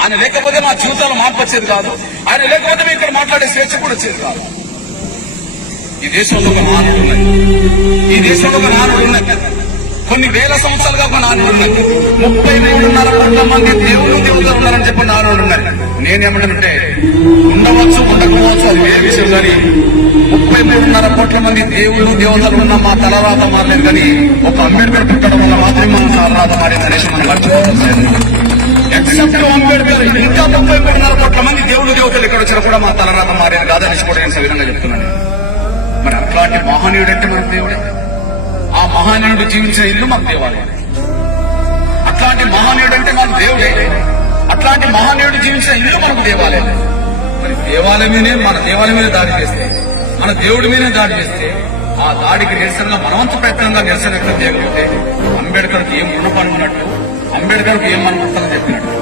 ఆయన లేకపోతే మా జీవితాలు మార్పు వచ్చేది కాదు. ఆయన లేకపోతే మేము ఇక్కడ మాట్లాడే స్వేచ్ఛ కూడా వచ్చేది కాదు. ఈ దేశంలో ఒక నానుడు ఉన్నది. ఈ దేశంలో ఒక నానుడు ఉన్నది. కొన్ని వేల సంవత్సరాలుగా ఒక నానుడు ఉన్నది. 33.5 కోట్ల మంది దేవుళ్ళు దేవుళ్ళు ఉన్నారని చెప్పి నానుడు ఉన్నది. నేనేమంటానంటే ఉండవచ్చు ఉండకపోవచ్చు అది వేరే విషయం. కానీ 33.5 కోట్ల మంది దేవుళ్ళు దేవతలు ఉన్న మా తలరాత మారలేదు. కానీ ఒక అంబేద్కర్ పుట్టడం వల్ల మాత్రమే మనం తలరాత మారింది అనేసి మనం మర్చిపోతుంది. ఎక్సెప్ట్ అంబేద్కర్ ఇంకా 33.5 కోట్ల మంది దేవుళ్ళు దేవతలు ఇక్కడ వచ్చినా కూడా మా తలరాత మారేది కాదనేసి కూడా నేను సవిధంగా చెప్తున్నాను. మరి అట్లాంటి మహనీయుడు అంటే మనకు దేవుడే. ఆ మహనీయుడు జీవించిన ఇల్లు మాకు దేవాలయం. అట్లాంటి మహనీయుడు అంటే మనకు దేవుడే. అట్లాంటి మహనీయుడు జీవించిన ఇల్లు మనకు దేవాలయం. మరి దేవాలయమేనే మన దేవాలయం మీద దాడి చేస్తే, మన దేవుడి మీదే దాడి చేస్తే, ఆ దాడికి నిరసనగా మనవంత ప్రయత్నంగా నిరసన వ్యక్తం చేయగలిగితే అంబేద్కర్కి ఏం రుణపడి ఉన్నట్టు, అంబేద్కర్కి ఏం అనుకుంటుందని చెప్పినట్టు